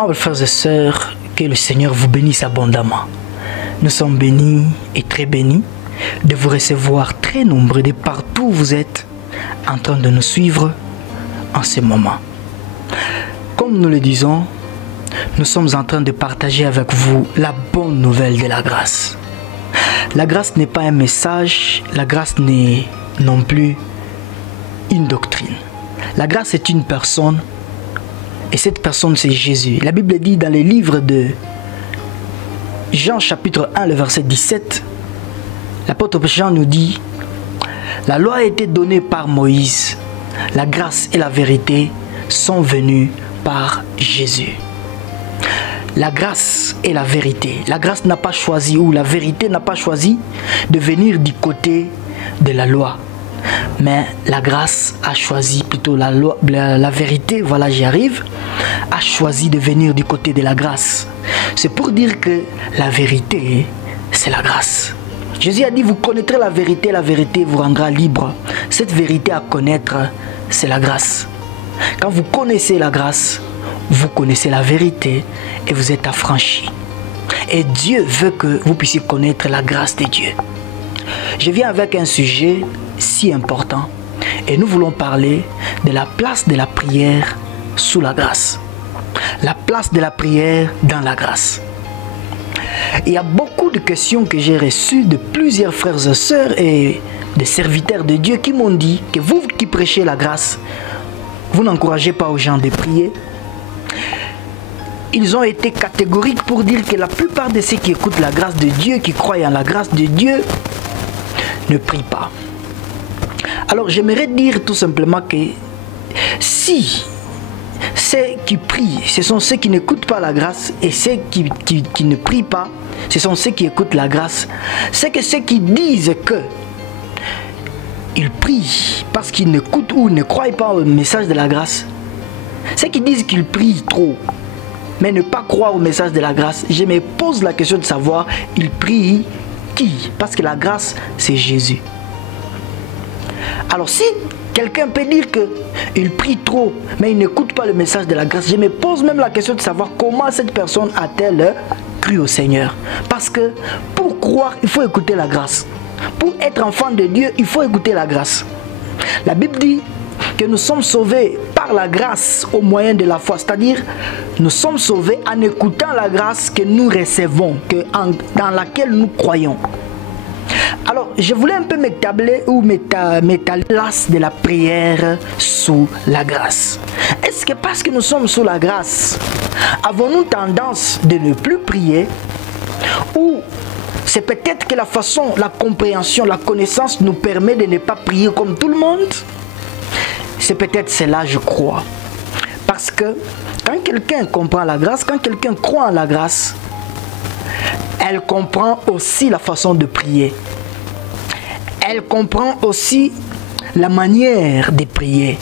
Amables frères et sœurs, que le Seigneur vous bénisse abondamment. Nous sommes bénis et très bénis de vous recevoir très nombreux de partout où vous êtes en train de nous suivre en ce moment. Comme nous le disons, nous sommes en train de partager avec vous la bonne nouvelle de la grâce. La grâce n'est pas un message, la grâce n'est non plus une doctrine. La grâce est une personne et cette personne c'est Jésus. La Bible dit dans les livres de Jean chapitre 1, le verset 17, l'apôtre Jean nous dit: la loi a été donnée par Moïse, la grâce et la vérité sont venues par Jésus. La grâce et la vérité. La grâce n'a pas choisi, ou la vérité n'a pas choisi de venir du côté de la loi. Mais la grâce a choisi, plutôt la vérité, voilà j'y arrive, a choisi de venir du côté de la grâce. C'est pour dire que la vérité, c'est la grâce. Jésus a dit: vous connaîtrez la vérité vous rendra libre. Cette vérité à connaître, c'est la grâce. Quand vous connaissez la grâce, vous connaissez la vérité et vous êtes affranchi. Et Dieu veut que vous puissiez connaître la grâce de Dieu. Je viens avec un sujet si important et nous voulons parler de la place de la prière sous la grâce. La place de la prière dans la grâce. Il y a beaucoup de questions que j'ai reçues de plusieurs frères et sœurs et des serviteurs de Dieu qui m'ont dit que vous qui prêchez la grâce, vous n'encouragez pas aux gens de prier. Ils ont été catégoriques pour dire que la plupart de ceux qui écoutent la grâce de Dieu, qui croient en la grâce de Dieu, ne prient pas. Alors j'aimerais dire tout simplement que si ceux qui prient, ce sont ceux qui n'écoutent pas la grâce, et ceux qui ne prient pas, ce sont ceux qui écoutent la grâce, c'est que ceux qui disent que ils prient parce qu'ils n'écoutent ou ne croient pas au message de la grâce, ceux qui disent qu'ils prient trop, mais ne pas croire au message de la grâce, je me pose la question de savoir, ils prient qui? Parce que la grâce, c'est Jésus. Alors si quelqu'un peut dire qu'il prie trop, mais il n'écoute pas le message de la grâce, je me pose même la question de savoir comment cette personne a-t-elle cru au Seigneur. Parce que pour croire, il faut écouter la grâce. Pour être enfant de Dieu, il faut écouter la grâce. La Bible dit que nous sommes sauvés par la grâce au moyen de la foi. C'est-à-dire, nous sommes sauvés en écoutant la grâce que nous recevons, dans laquelle nous croyons. Alors, je voulais un peu m'établir la place de la prière sous la grâce. Est-ce que parce que nous sommes sous la grâce, avons-nous tendance de ne plus prier? Ou c'est peut-être que la façon, la compréhension, la connaissance nous permet de ne pas prier comme tout le monde? C'est peut-être cela, je crois. Parce que quand quelqu'un comprend la grâce, quand quelqu'un croit en la grâce, elle comprend aussi la façon de prier. Elle comprend aussi la manière de prier.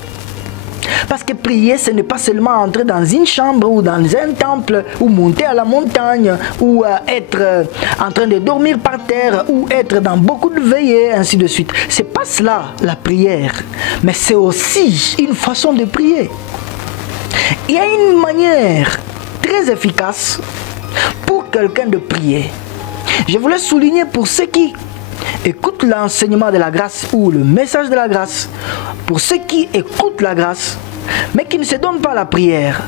Parce que prier, ce n'est pas seulement entrer dans une chambre ou dans un temple, ou monter à la montagne, ou être en train de dormir par terre, ou être dans beaucoup de veillées, ainsi de suite. C'est pas cela la prière, mais c'est aussi une façon de prier. Il y a une manière très efficace pour quelqu'un de prier. Je voulais souligner pour ceux qui écoutent l'enseignement de la grâce ou le message de la grâce, pour ceux qui écoutent la grâce, mais qui ne se donnent pas à la prière,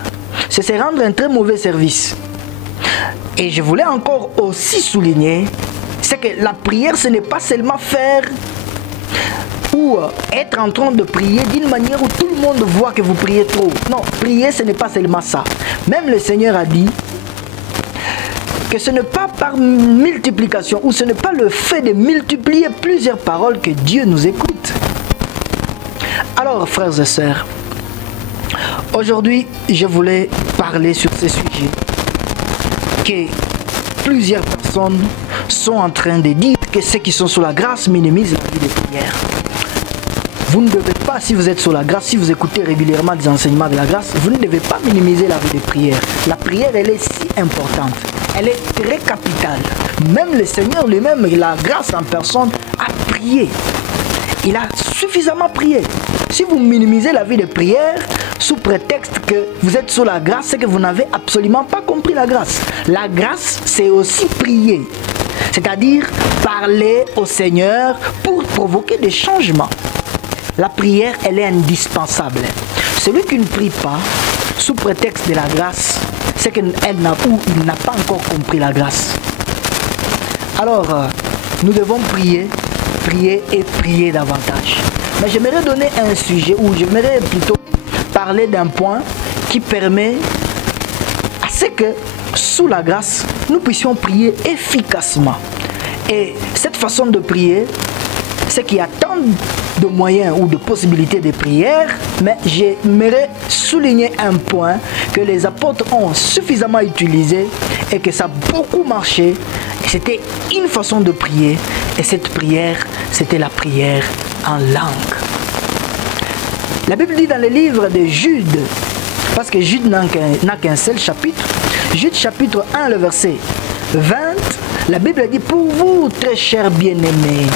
c'est se rendre un très mauvais service. Et je voulais encore aussi souligner, c'est que la prière, ce n'est pas seulement faire ou être en train de prier d'une manière où tout le monde voit que vous priez trop. Non, prier, ce n'est pas seulement ça. Même le Seigneur a dit que ce n'est pas par multiplication ou ce n'est pas le fait de multiplier plusieurs paroles que Dieu nous écoute. Alors, frères et sœurs, aujourd'hui, je voulais parler sur ce sujet que plusieurs personnes sont en train de dire que ceux qui sont sous la grâce minimisent la vie de prière. Vous ne devez pas, si vous êtes sous la grâce, si vous écoutez régulièrement des enseignements de la grâce, vous ne devez pas minimiser la vie de prière. La prière, elle est si importante. Elle est très capitale. Même le Seigneur lui-même, la grâce en personne, a prié. Il a suffisamment prié. Si vous minimisez la vie de prière, sous prétexte que vous êtes sous la grâce, c'est que vous n'avez absolument pas compris la grâce. La grâce, c'est aussi prier. C'est-à-dire parler au Seigneur pour provoquer des changements. La prière, elle est indispensable. Celui qui ne prie pas, sous prétexte de la grâce, c'est qu'il n'a pas encore compris la grâce. Alors, nous devons prier, prier et prier davantage. Mais j'aimerais donner un sujet, ou j'aimerais plutôt parler d'un point qui permet à ce que, sous la grâce, nous puissions prier efficacement. Et cette façon de prier, c'est qu'il y a tant de moyens ou de possibilités de prière, mais j'aimerais souligner un point que les apôtres ont suffisamment utilisé et que ça a beaucoup marché. C'était une façon de prier, et cette prière, c'était la prière en langue. La Bible dit dans le livre de Jude, parce que Jude n'a qu'un seul chapitre, Jude chapitre 1, le verset 20, la Bible dit: pour vous, très chers bien-aimés,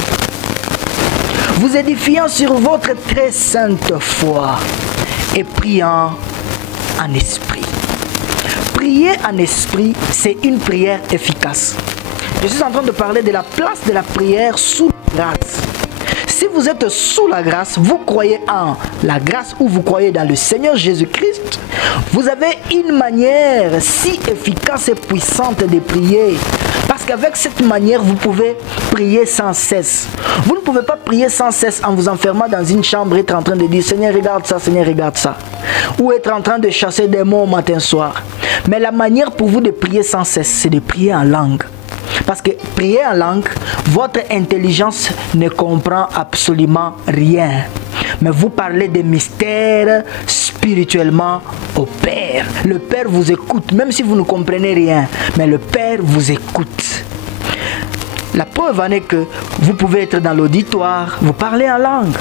vous édifiant sur votre très sainte foi et priant en esprit. Prier en esprit, c'est une prière efficace. Je suis en train de parler de la place de la prière sous la grâce. Si vous êtes sous la grâce, vous croyez en la grâce ou vous croyez dans le Seigneur Jésus-Christ, vous avez une manière si efficace et puissante de prier. Parce qu'avec cette manière, vous pouvez prier sans cesse. Vous ne pouvez pas prier sans cesse en vous enfermant dans une chambre et être en train de dire: Seigneur, regarde ça, Seigneur, regarde ça. Ou être en train de chasser des mots au matin soir. Mais la manière pour vous de prier sans cesse, c'est de prier en langue. Parce que prier en langue, votre intelligence ne comprend absolument rien. Mais vous parlez des mystères spirituellement au Père. Le Père vous écoute, même si vous ne comprenez rien. Mais le Père vous écoute. La preuve en est que vous pouvez être dans l'auditoire, vous parlez en langue.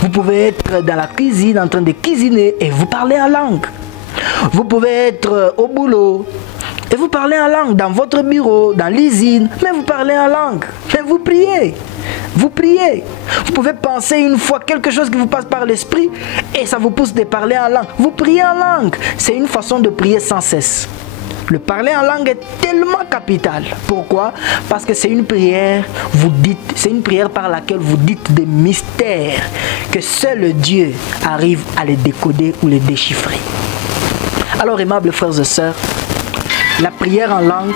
Vous pouvez être dans la cuisine en train de cuisiner et vous parlez en langue. Vous pouvez être au boulot et vous parlez en langue, dans votre bureau, dans l'usine, mais vous parlez en langue. Mais vous priez. Vous priez. Vous pouvez penser une fois quelque chose qui vous passe par l'esprit et ça vous pousse de parler en langue. Vous priez en langue. C'est une façon de prier sans cesse. Le parler en langue est tellement capital. Pourquoi? Parce que c'est une prière, c'est une prière par laquelle vous dites des mystères que seul Dieu arrive à les décoder ou les déchiffrer. Alors, aimables frères et sœurs, la prière en langue,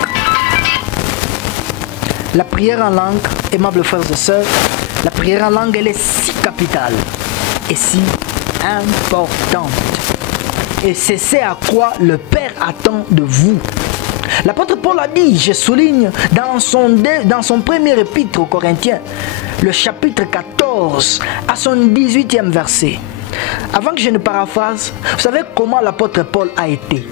aimables frères et sœurs, la prière en langue, elle est si capitale et si importante. Et c'est ce à quoi le Père attend de vous. L'apôtre Paul a dit, je souligne, dans son premier épître aux Corinthiens, le chapitre 14, à son 18e verset. Avant que je ne paraphrase, vous savez comment l'apôtre Paul a été?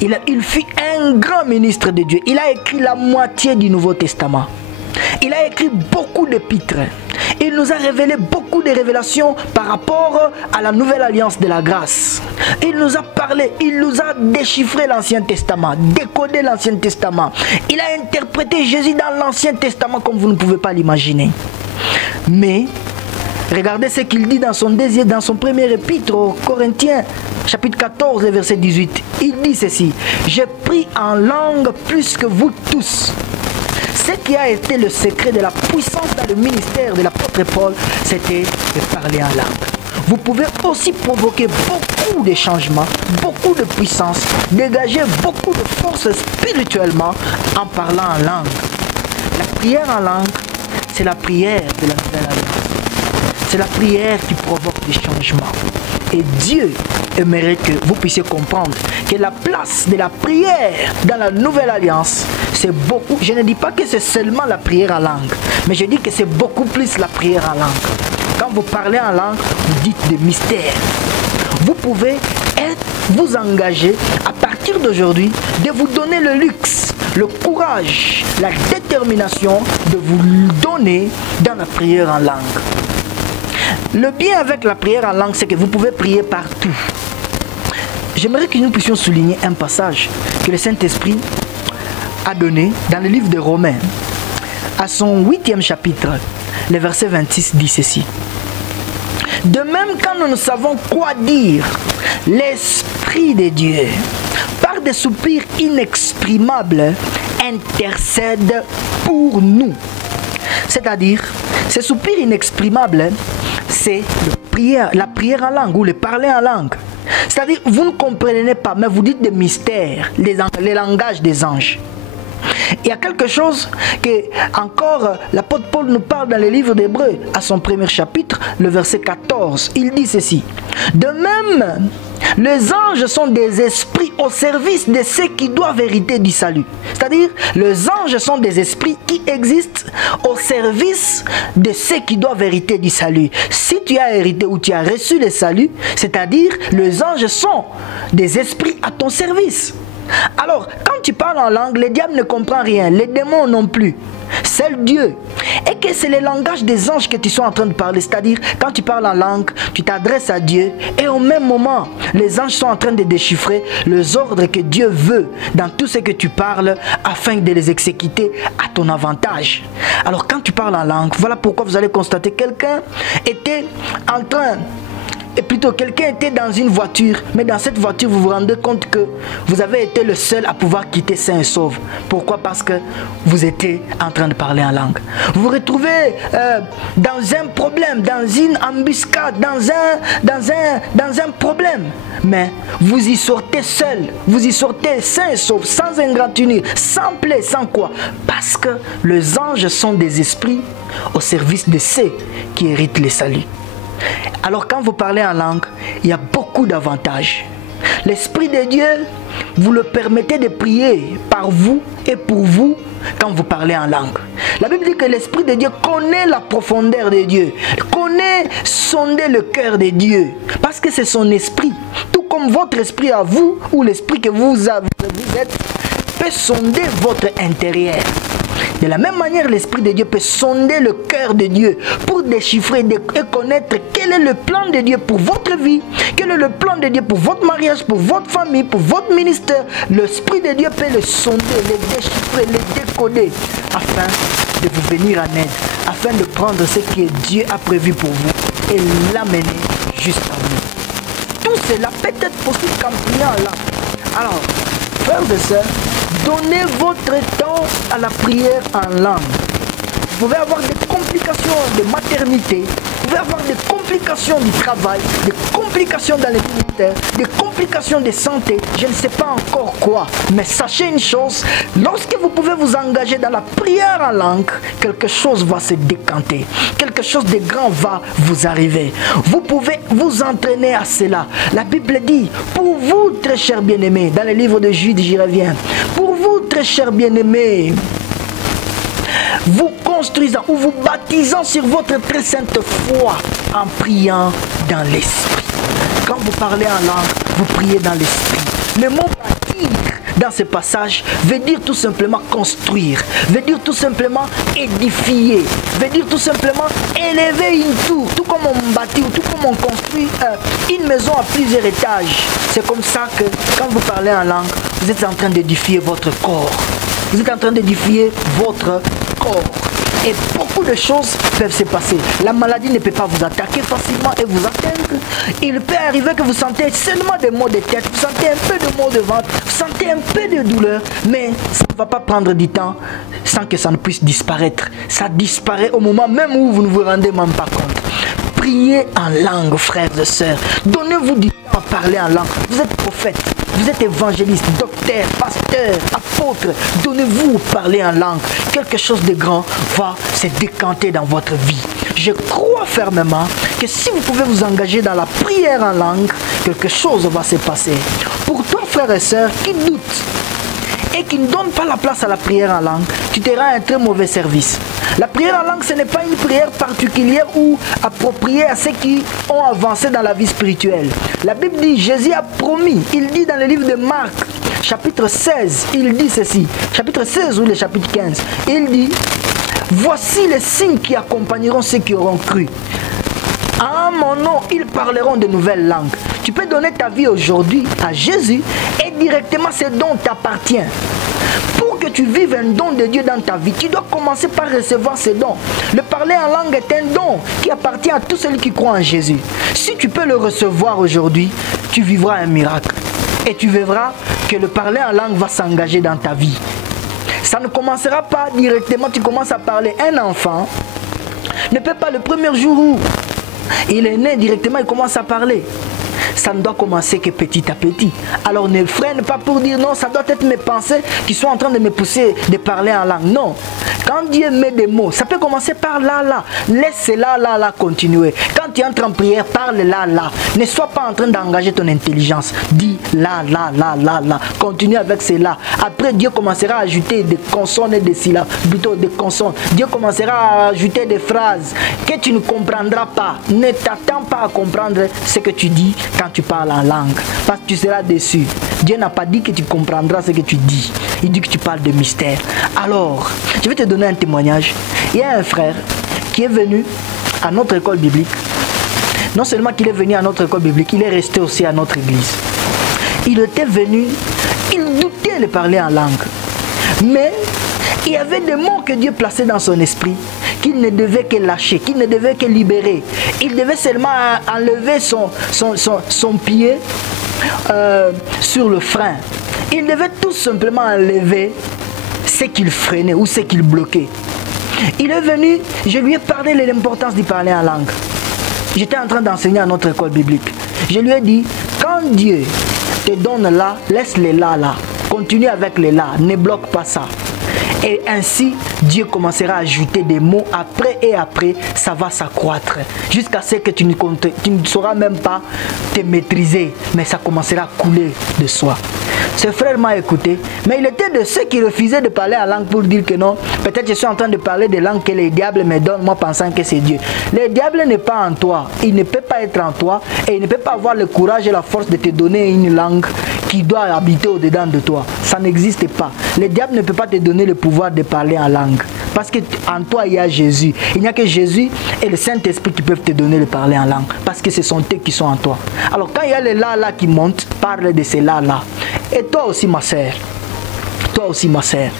Il fut un grand ministre de Dieu. Il a écrit la moitié du Nouveau Testament. Il a écrit beaucoup d'épîtres. Il nous a révélé beaucoup de révélations par rapport à la nouvelle alliance de la grâce. Il nous a parlé, il nous a déchiffré l'Ancien Testament, décodé l'Ancien Testament. Il a interprété Jésus dans l'Ancien Testament comme vous ne pouvez pas l'imaginer. Mais regardez ce qu'il dit dans son premier épître aux Corinthiens, chapitre 14, verset 18. Il dit ceci: j'ai pris en langue plus que vous tous. Ce qui a été le secret de la puissance dans le ministère de l'apôtre Paul, c'était de parler en langue. Vous pouvez aussi provoquer beaucoup de changements, beaucoup de puissance, dégager beaucoup de force spirituellement en parlant en langue. La prière en langue, c'est la prière de la nouvelle alliance. C'est la prière qui provoque des changements. Et Dieu aimerait que vous puissiez comprendre que la place de la prière dans la nouvelle alliance, c'est beaucoup. Je ne dis pas que c'est seulement la prière en langue, mais je dis que c'est beaucoup plus la prière en langue. Quand vous parlez en langue, vous dites des mystères. Vous pouvez vous engager à partir d'aujourd'hui de vous donner le luxe, le courage, la détermination de vous donner dans la prière en langue. Le bien avec la prière en langue, c'est que vous pouvez prier partout. J'aimerais que nous puissions souligner un passage que le Saint-Esprit a donné dans le livre de Romains. À son 8e chapitre, le verset 26 dit ceci: De même, quand nous ne savons quoi dire, l'Esprit de Dieu, par des soupirs inexprimables, intercède pour nous. C'est-à-dire, ces soupirs inexprimables, c'est la prière en langue ou le parler en langue. C'est-à-dire, vous ne comprenez pas, mais vous dites des mystères, les langages des anges. Il y a quelque chose que encore l'apôtre Paul nous parle dans le livre d'Hébreux, à son premier chapitre, le verset 14. Il dit ceci: de même, les anges sont des esprits au service de ceux qui doivent hériter du salut. C'est-à-dire, les anges sont des esprits qui existent au service de ceux qui doivent hériter du salut. Si tu as hérité ou tu as reçu le salut, c'est-à-dire, les anges sont des esprits à ton service. Alors, quand tu parles en langue, le diable ne comprend rien, les démons non plus. Seul Dieu. Et que c'est le langage des anges que tu sois en train de parler. C'est-à-dire, quand tu parles en langue, tu t'adresses à Dieu et au même moment, les anges sont en train de déchiffrer les ordres que Dieu veut dans tout ce que tu parles afin de les exécuter à ton avantage. Alors, quand tu parles en langue, voilà pourquoi vous allez constater que quelqu'un était en train... Et plutôt, quelqu'un était dans une voiture, mais dans cette voiture, vous vous rendez compte que vous avez été le seul à pouvoir quitter sain et sauf. Pourquoi? Parce que vous étiez en train de parler en langue. Vous vous retrouvez dans un problème, dans une embuscade, dans un problème. Mais vous y sortez seul, vous y sortez sain et sauf, sans égratignure, sans plaie, sans quoi? Parce que les anges sont des esprits au service de ceux qui héritent le salut. Alors quand vous parlez en langue, il y a beaucoup d'avantages. L'Esprit de Dieu, vous le permettez de prier par vous et pour vous quand vous parlez en langue. La Bible dit que l'Esprit de Dieu connaît la profondeur de Dieu, connaît sonder le cœur de Dieu, parce que c'est son esprit. Tout comme votre esprit à vous, ou l'esprit que vous êtes, peut sonder votre intérieur. De la même manière, l'Esprit de Dieu peut sonder le cœur de Dieu pour déchiffrer et connaître quel est le plan de Dieu pour votre vie, quel est le plan de Dieu pour votre mariage, pour votre famille, pour votre ministère. L'Esprit de Dieu peut le sonder, le déchiffrer, le décoder afin de vous venir en aide, afin de prendre ce que Dieu a prévu pour vous et l'amener jusqu'à vous. Tout cela peut être possible qu'en priant là. Alors, frères et sœurs, donnez votre temps à la prière en langue. Vous pouvez avoir des complications de maternité, vous pouvez avoir des complications du travail, des complications dans les ministères, des complications de santé, je ne sais pas encore quoi. Mais sachez une chose, lorsque vous pouvez vous engager dans la prière en langue, quelque chose va se décanter, quelque chose de grand va vous arriver. Vous pouvez vous entraîner à cela. La Bible dit, pour vous très chers bien-aimés, dans le livre de Jude, j'y reviens, pour vous très chers bien-aimés, vous construisant ou vous baptisant sur votre très sainte foi en priant dans l'esprit. Quand vous parlez en langue, vous priez dans l'esprit. Le mot bâtir dans ce passage veut dire tout simplement construire, veut dire tout simplement édifier, veut dire tout simplement élever une tour, tout comme on bâtit ou tout comme on construit une maison à plusieurs étages. C'est comme ça que quand vous parlez en langue, vous êtes en train d'édifier votre corps. Vous êtes en train d'édifier votre corps. Et beaucoup de choses peuvent se passer. La maladie ne peut pas vous attaquer facilement et vous atteindre. Il peut arriver que vous sentez seulement des maux de tête, vous sentez un peu de maux de ventre, vous sentez un peu de douleur, mais ça ne va pas prendre du temps sans que ça ne puisse disparaître. Ça disparaît au moment même où vous ne vous rendez même pas compte. Priez en langue, frères et sœurs. Donnez-vous du temps à parler en langue. Vous êtes prophète, vous êtes évangéliste, docteur, pasteur, apôtre. Donnez-vous à parler en langue. Quelque chose de grand va se décanter dans votre vie. Je crois fermement que si vous pouvez vous engager dans la prière en langue, quelque chose va se passer. Pour toi, frères et sœurs, qui doutent et qui ne donne pas la place à la prière en langue, tu te rends un très mauvais service. La prière en langue, ce n'est pas une prière particulière ou appropriée à ceux qui ont avancé dans la vie spirituelle. La Bible dit, Jésus a promis, il dit dans le livre de Marc, chapitre 16, il dit ceci, chapitre 16 ou le chapitre 15, il dit, voici les signes qui accompagneront ceux qui auront cru. En mon nom, ils parleront de nouvelles langues. Tu peux donner ta vie aujourd'hui à Jésus et directement ce don t'appartient. Pour que tu vives un don de Dieu dans ta vie, tu dois commencer par recevoir ce don. Le parler en langue est un don qui appartient à tous ceux qui croient en Jésus. Si tu peux le recevoir aujourd'hui, tu vivras un miracle. Et tu verras que le parler en langue va s'engager dans ta vie. Ça ne commencera pas directement, tu commences à parler. Un enfant ne peut pas le premier jour où il est né directement, il commence à parler. Ça ne doit commencer que petit à petit. Alors ne freine pas pour dire non, ça doit être mes pensées qui sont en train de me pousser de parler en langue. Non. Quand Dieu met des mots, ça peut commencer par là, là. Laisse là, là, là continuer. Quand tu entres en prière, parle là, là. Ne sois pas en train d'engager ton intelligence. Dis là, là, là, là, là. Continue avec cela. Après, Dieu commencera à ajouter des consonnes et des syllabes. Plutôt des consonnes. Dieu commencera à ajouter des phrases que tu ne comprendras pas. Ne t'attends pas à comprendre ce que tu dis quand tu parles en langue. Parce que tu seras déçu. Dieu n'a pas dit que tu comprendras ce que tu dis. Il dit que tu parles de mystère. Alors, je vais te donner un témoignage. Il y a un frère qui est venu à notre école biblique. Non seulement qu'il est venu à notre école biblique, il est resté aussi à notre église. Il était venu, il doutait de parler en langue. Mais il y avait des mots que Dieu plaçait dans son esprit qu'il ne devait que lâcher, qu'il ne devait que libérer. Il devait seulement enlever son pied sur le frein. Il devait tout simplement enlever ce qu'il freinait ou ce qu'il bloquait. Il est venu, je lui ai parlé de l'importance de parler en langue. J'étais en train d'enseigner à notre école biblique. Je lui ai dit, quand Dieu te donne là, laisse les là, là. Continue avec les là, ne bloque pas ça. Et ainsi, Dieu commencera à ajouter des mots après et après, ça va s'accroître. Jusqu'à ce que tu ne sauras même pas te maîtriser, mais ça commencera à couler de soi. Ce frère m'a écouté, mais il était de ceux qui refusaient de parler en langue pour dire que non, peut-être je suis en train de parler des langues que les diables me donnent, moi pensant que c'est Dieu. Le diable n'est pas en toi, il ne peut pas être en toi et il ne peut pas avoir le courage et la force de te donner une langue qui doit habiter au-dedans de toi. Ça n'existe pas. Le diable ne peut pas te donner le pouvoir de parler en langue. Parce qu'en toi, il y a Jésus. Il n'y a que Jésus et le Saint-Esprit qui peuvent te donner le parler en langue. Parce que ce sont eux qui sont en toi. Alors quand il y a les là-là qui montent, parle de ces là-là. Et toi aussi, ma sœur. Toi aussi, ma sœur.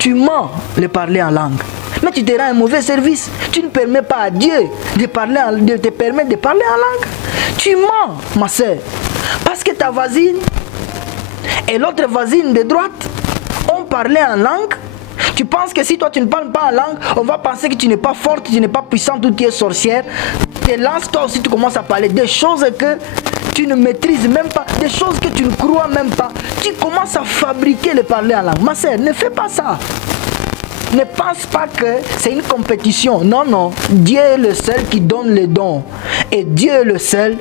Tu mens le parler en langue. Mais tu te rends un mauvais service. Tu ne permets pas à Dieu de te permettre de parler en langue. Tu mens, ma sœur. Parce que ta voisine et l'autre voisine de droite ont parlé en langue. Tu penses que si toi tu ne parles pas en langue, on va penser que tu n'es pas forte, tu n'es pas puissante ou tu es sorcière. Te lances toi aussi, tu commences à parler des choses que tu ne maîtrises même pas, des choses que tu ne crois même pas. Tu commences à fabriquer le parler en langue. Ma sœur, ne fais pas ça. Ne pense pas que c'est une compétition. Non, non. Dieu est le seul qui donne les dons. Et Dieu est le seul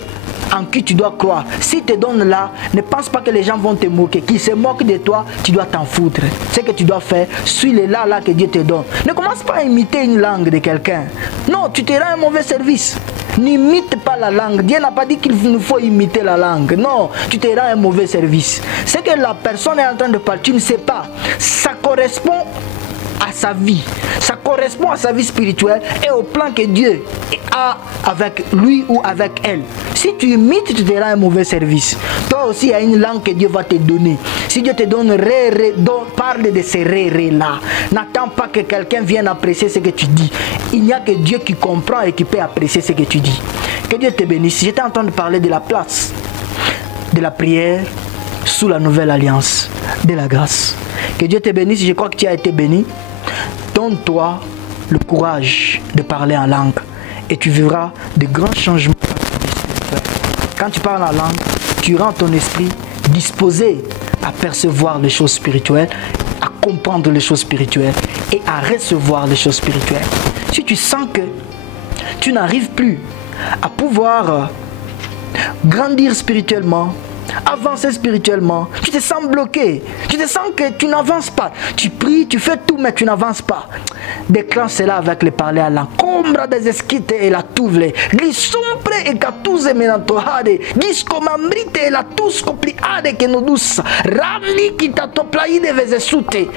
en qui tu dois croire. S'il te donne là, ne pense pas que les gens vont te moquer. Qu'ils se moquent de toi, tu dois t'en foutre. Ce que tu dois faire, suis les là que Dieu te donne. Ne commence pas à imiter une langue de quelqu'un. Non, tu te rends un mauvais service. N'imite pas la langue. Dieu n'a pas dit qu'il nous faut imiter la langue. Non, tu te rends un mauvais service. Ce que la personne est en train de parler, tu ne sais pas. Ça correspond à sa vie. Ça correspond à sa vie spirituelle et au plan que Dieu a avec lui ou avec elle. Si tu imites, tu te rends un mauvais service. Toi aussi, il y a une langue que Dieu va te donner. Si Dieu te donne ré, parle de ces ré là. N'attends pas que quelqu'un vienne apprécier ce que tu dis. Il n'y a que Dieu qui comprend et qui peut apprécier ce que tu dis. Que Dieu te bénisse. J'étais en train de parler de la place de la prière sous la nouvelle alliance de la grâce. Que Dieu te bénisse. Je crois que tu as été béni. Donne-toi le courage de parler en langue et tu verras de grands changements. Quand tu parles en langue, tu rends ton esprit disposé à percevoir les choses spirituelles, à comprendre les choses spirituelles et à recevoir les choses spirituelles. Si tu sens que tu n'arrives plus à pouvoir grandir spirituellement, avancer spirituellement, tu te sens bloqué, tu te sens que tu n'avances pas, tu pries, tu fais tout mais tu n'avances pas, déclenche cela avec le parler à la combra des esquites et la touvle, glissompre et catouze menantohade, giscomambrite et la tous compliade que nous douce, rami qui t'atoplaïde vezesute.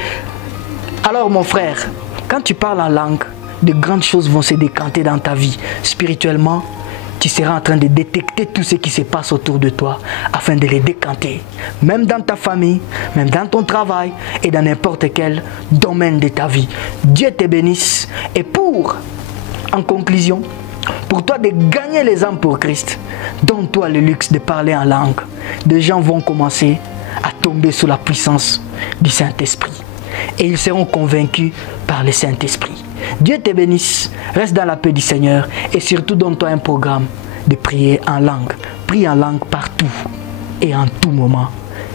Alors mon frère, quand tu parles en langue, de grandes choses vont se décanter dans ta vie. Spirituellement, tu seras en train de détecter tout ce qui se passe autour de toi afin de les décanter. Même dans ta famille, même dans ton travail et dans n'importe quel domaine de ta vie. Dieu te bénisse. Et en conclusion, pour toi de gagner les âmes pour Christ, donne-toi le luxe de parler en langue. Des gens vont commencer à tomber sous la puissance du Saint-Esprit. Et ils seront convaincus par le Saint-Esprit. Dieu te bénisse, reste dans la paix du Seigneur et surtout donne-toi un programme de prier en langue. Prie en langue partout et en tout moment.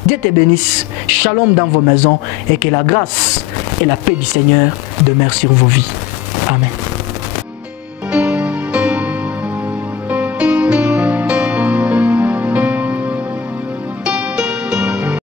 Dieu te bénisse, shalom dans vos maisons et que la grâce et la paix du Seigneur demeurent sur vos vies. Amen.